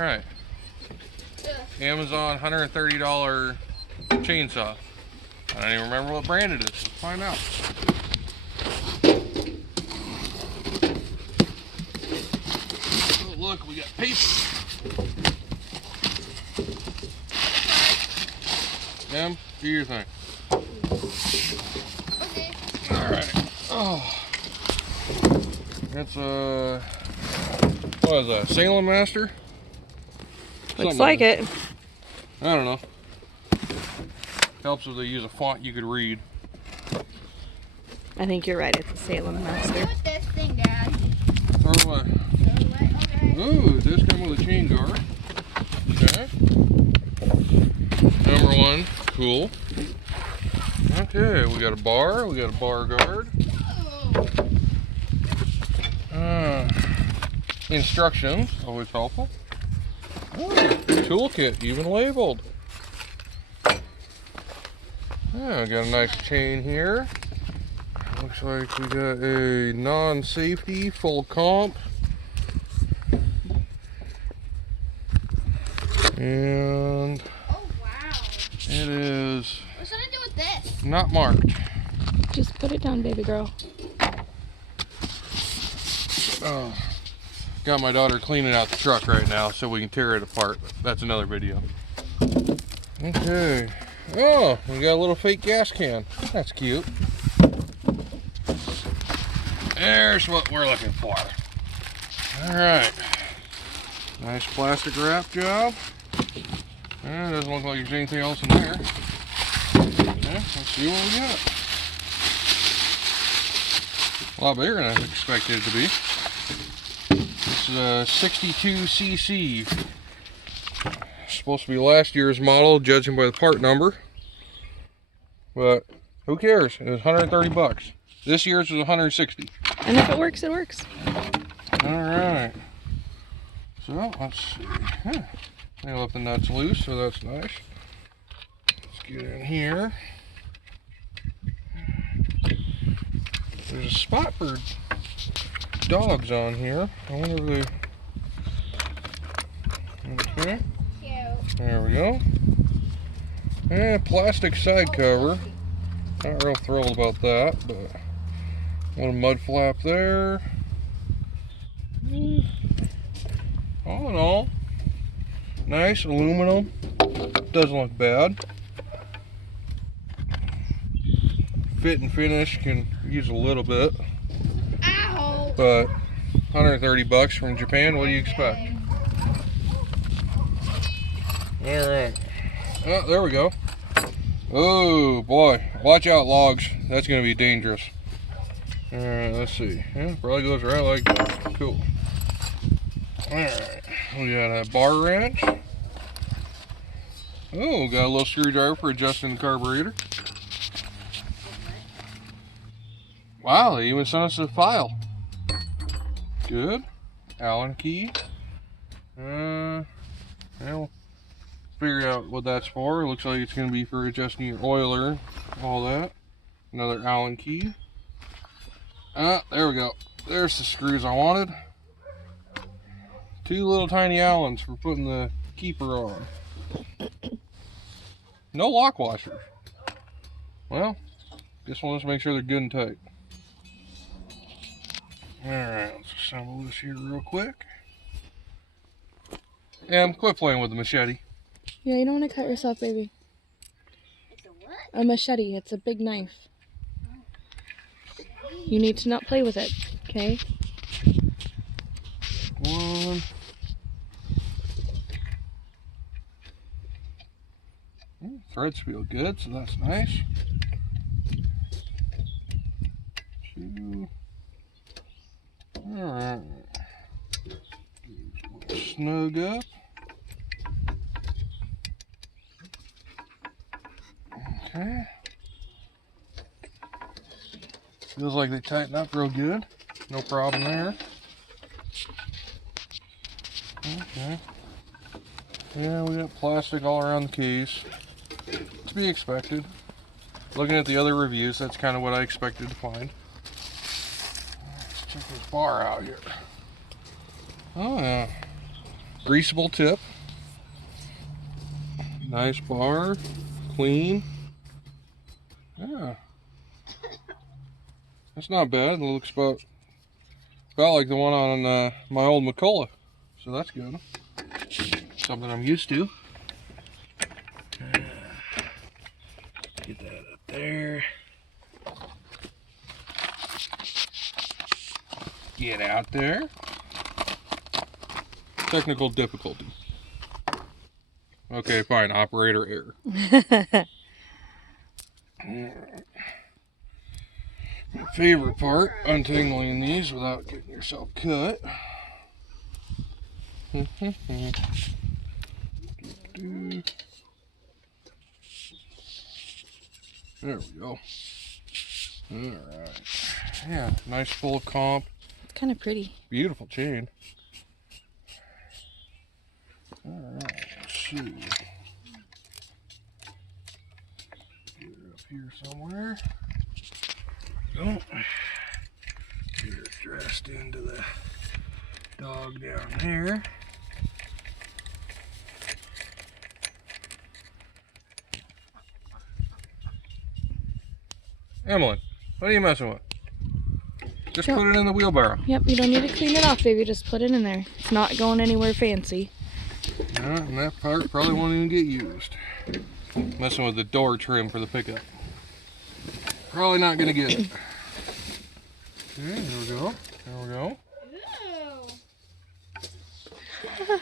Alright. Amazon $130 chainsaw. I don't even remember what brand it is. Let's find out. Oh, look, we got paper. Em, do your thing. Okay. Alright. Oh. It's a... what is that? Salem Master? Looks like it. I don't know. Helps if they use a font you could read. I think you're right. It's a Salem Master. What's this thing, Dad? Throw it away. Okay. Ooh, it does come with a chain guard. Okay. Number one, cool. Okay, we got a bar guard. Instructions, always helpful. Oh, toolkit, even labeled. Yeah, got a nice chain here. Looks like we got a non-safety, full comp. And Oh, wow. it is What's gonna do with this? not marked. Just put it down, baby girl. Oh, got my daughter cleaning out the truck right now so we can tear it apart. That's another video. Okay. Oh, we got a little fake gas can. That's cute. There's what we're looking for. Alright. Nice plastic wrap job. It doesn't look like there's anything else in there. Okay, let's see what we got. A lot bigger than I expected it to be. This is a 62cc. Supposed to be last year's model, judging by the part number. But who cares? It was 130 bucks. This year's was 160. And if it works, it works. Alright. So, let's see. They left the nuts loose, so that's nice. Let's get in here. There's a spot for dogs on here. I wonder if they... Okay. Cute. There we go. And plastic side cover. Not real thrilled about that, but a little mud flap there. All in all, nice aluminum. Doesn't look bad. Fit and finish can use a little bit, Ow! but 130 bucks from Japan. What do you expect? All right. Oh, there we go. Oh boy, watch out, logs. That's gonna be dangerous. All right, let's see. Yeah, probably goes right like that. Cool. All right, we got a bar wrench. Oh, got a little screwdriver for adjusting the carburetor. Wow, they even sent us a file. Good. Allen key. Well, figure out what that's for. It looks like it's going to be for adjusting your oiler, all that. Another Allen key. There we go. There's the screws I wanted. Two little tiny Allens for putting the keeper on. No lock washers. Well, guess we'll just make sure they're good and tight. Alright, let's assemble this here real quick. Quit playing with the machete. Yeah, you don't want to cut yourself, baby. It's a what? A machete. It's a big knife. You need to not play with it, okay? One. Threads feel good, so that's nice. Two. Alright. Snug up. Okay. Feels like they tighten up real good. No problem there. Okay. Yeah, we got plastic all around the case. To be expected. Looking at the other reviews, that's kind of what I expected to find. Let's check this bar out here. Oh yeah. greasable tip. Nice bar, clean. Yeah, that's not bad. It looks about like the one on my old McCullough, so that's good. Something I'm used to. Get that up there. Get out there. Technical difficulty. Okay, fine. Operator error. My favorite part, untangling these without getting yourself cut. There we go. Alright. Yeah, nice full comp. It's kind of pretty. Beautiful chain. Alright, let's see. Get it up here somewhere. Oh. Get it dressed into the dog down there. Emily, what are you messing with? Just Yep. put it in the wheelbarrow. Yep, you don't need to clean it off, baby. Just put it in there. It's not going anywhere fancy. Yeah, and that part probably won't even get used. Messing with the door trim for the pickup. Probably not gonna get it. Okay, there we go. There we go. Ooh.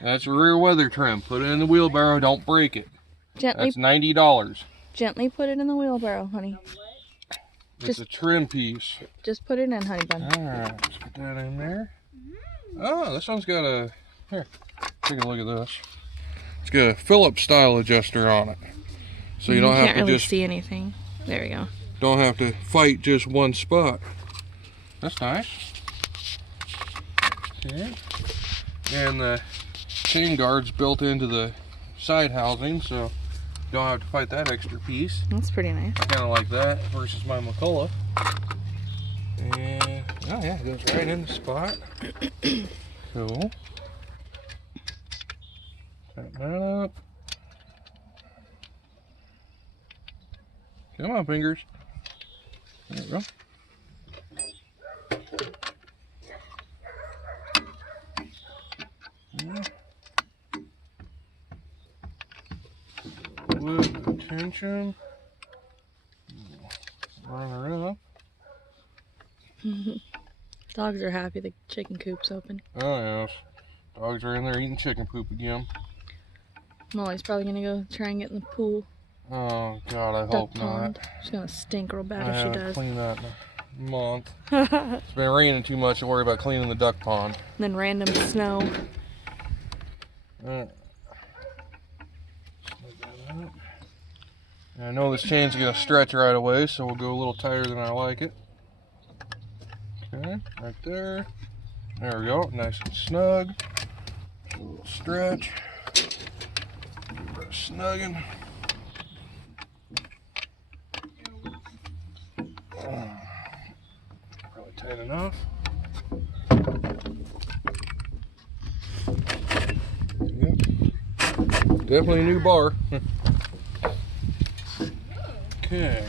That's rear weather trim. Put it in the wheelbarrow. Don't break it. Gently, That's $90. gently put it in the wheelbarrow, honey. It's a trim piece. Just put it in, honey bun. Alright, let's put that in there. Oh, this one's got a... Here, take a look at this. It's got a Phillips style adjuster on it. So you don't have can't to really just... see anything. There we go. Don't have to fight just one spot. That's nice. Okay. And the chain guard's built into the side housing, so you don't have to fight that extra piece. That's pretty nice. I kind of like that versus my McCullough. And, oh yeah, it goes right in the spot. Cool. Tighten that up. Come on, fingers. There we go. Yeah. With attention. Run her up. Dogs are happy the chicken coop's open. Oh yes. Dogs are in there eating chicken poop again. Molly's probably gonna go try and get in the pool. Oh God, I Duck hope pond. not. She's gonna stink real I bad if haven't she does. cleaned that in a month. It's been raining too much to worry about cleaning the duck pond. Then random snow. Alright. I know this chain's gonna stretch right away, so we'll go a little tighter than I like it. Okay, right there. There we go, nice and snug. A little stretch. A little bit of snugging. Probably tight enough. Yep. Definitely a new bar. Okay.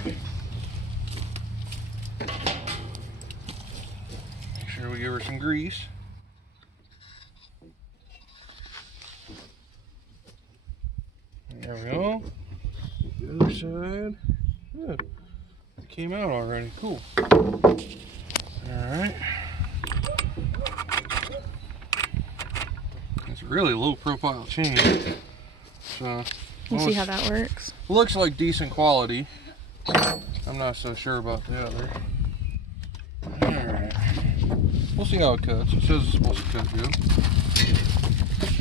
Make sure we give her some grease. There we go. The other side. Good. It came out already. Cool. Alright. It's a really low profile chain. So We'll see how that works. looks like decent quality. I'm not so sure about the other. Alright. We'll see how it cuts. It says it's supposed to cut good.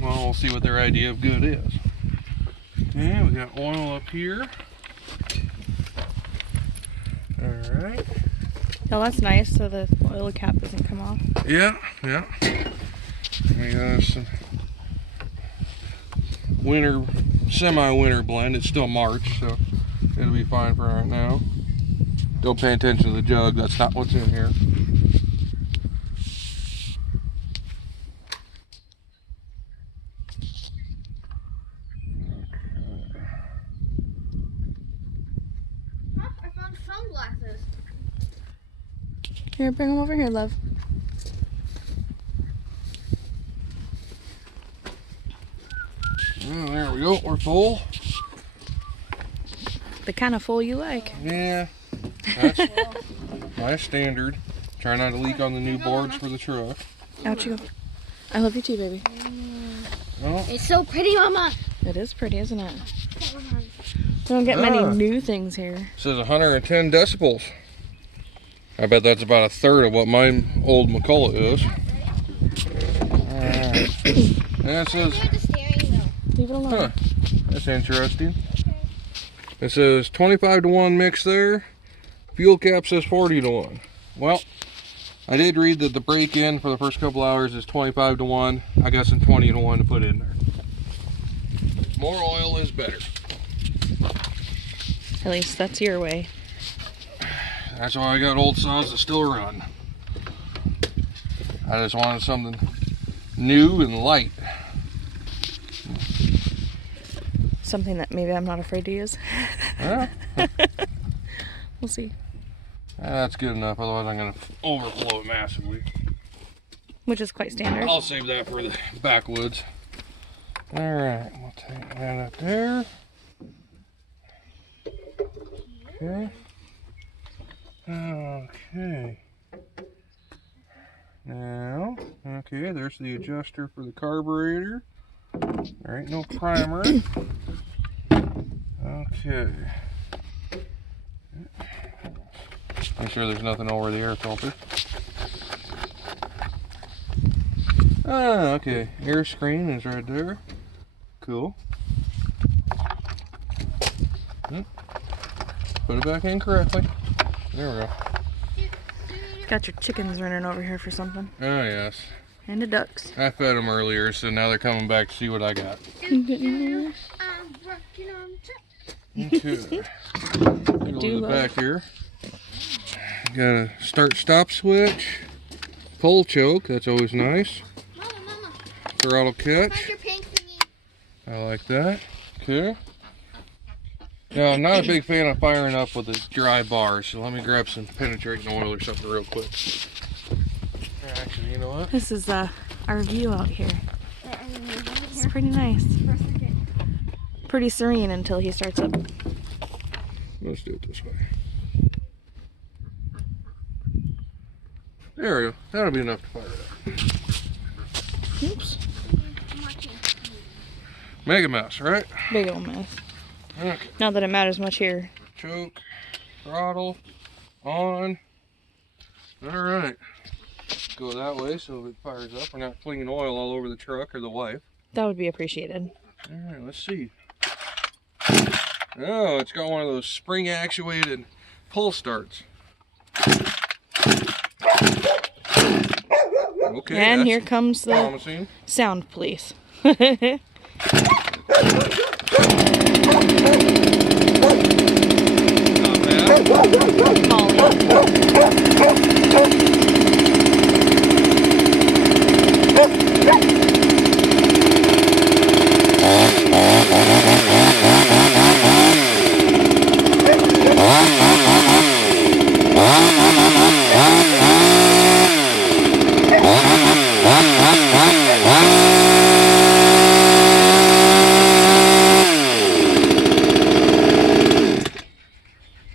Well, we'll see what their idea of good is. Okay, we got oil up here. Alright. Oh, that's nice, so the oil cap doesn't come off. Yeah, yeah. We got some winter, semi-winter blend. It's still March, so it'll be fine for right now. Don't pay attention to the jug. That's not what's in here. Here, bring him over here, love. Oh, there we go. We're full. The kind of full you like. Yeah, that's my standard. Try not to leak on the new boards for the truck. Out you go. I love you too, baby. Oh, It's so pretty, Mama. It is pretty, isn't it? We don't get many new things here. it says 110 decibels. I bet that's about a third of what my old McCullough is. And it says, Near the steering wheel. Leave it alone. huh, that's interesting. It says 25 to 1 mix there. Fuel cap says 40 to 1. Well, I did read that the break-in for the first couple hours is 25 to 1. I got some 20 to 1 to put in there. More oil is better. At least that's your way. That's why I got old saws that still run. I just wanted something new and light. Something that maybe I'm not afraid to use. Yeah, We'll see. that's good enough. Otherwise, I'm going to overflow it massively. Which is quite standard. I'll save that for the backwoods. All right, we'll take that up there. Okay. Okay. Now, okay, there's the adjuster for the carburetor. There ain't no primer. Okay. Make sure there's nothing over the air filter. Ah, okay. Air screen is right there. Cool. Put it back in correctly. There we go. Got your chickens running over here for something. Oh, yes. And the ducks. I fed them earlier, so now they're coming back to see what I got. I'm working on Okay. Take a look at the back here. Got a start-stop switch. Pull choke, that's always nice. Mama, Throttle find catch. your pink thingy. I like that. Okay. Now, I'm not a big fan of firing up with a dry bar, so let me grab some penetrating oil or something real quick. Actually, you know what? This is our view out here. It's pretty nice. Pretty serene until he starts up. Let's do it this way. There we go. That'll be enough to fire it up. Oops. Mega mess, right? Big old mess. Okay. Not that it matters much here. Choke, throttle, on. Alright. Go that way so it fires up. We're not flinging oil all over the truck or the wife. That would be appreciated. Alright, let's see. Oh, it's got one of those spring actuated pull starts. Okay. And that's here comes the promising. sound police. Not bad. Molly.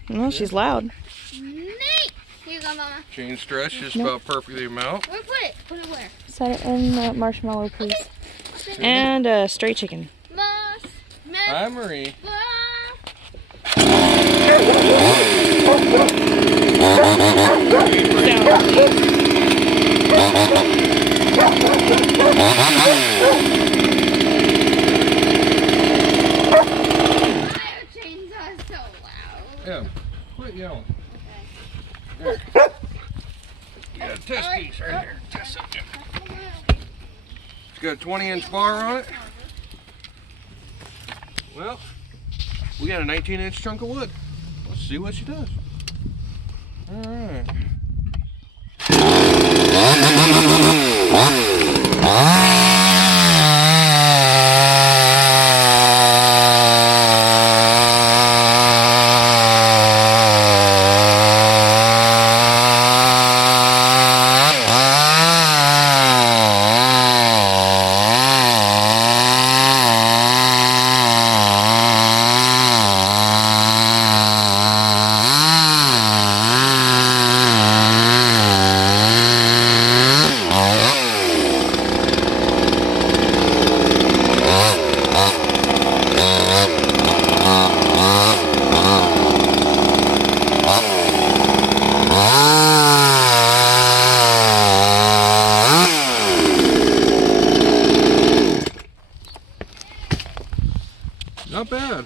Well, she's loud. Nate! Here you go, Mama. Chain stretch just Nope. about perfectly amount. Where put it? Put it where? Set it in marshmallow, please. And a stray chicken. Moss. Hi, Marie. Sound police. Fire chainsaw is so loud. Yeah, quit yelling. There. You got a test piece right there. Test subject. It's got a 20-inch bar on it. Well, we got a 19-inch chunk of wood. Let's see what she does. All right. Not bad.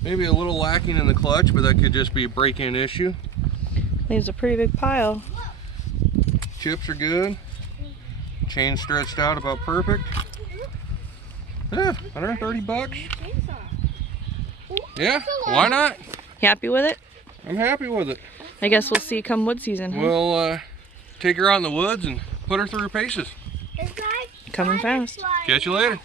Maybe a little lacking in the clutch, but that could just be a break-in issue. Leaves a pretty big pile. Chips are good. Chain stretched out about perfect. Yeah, 130 bucks. Yeah, why not? You happy with it? I'm happy with it. I guess we'll see come wood season. Huh? We'll take her out in the woods and put her through her paces. Coming fast. Catch you later.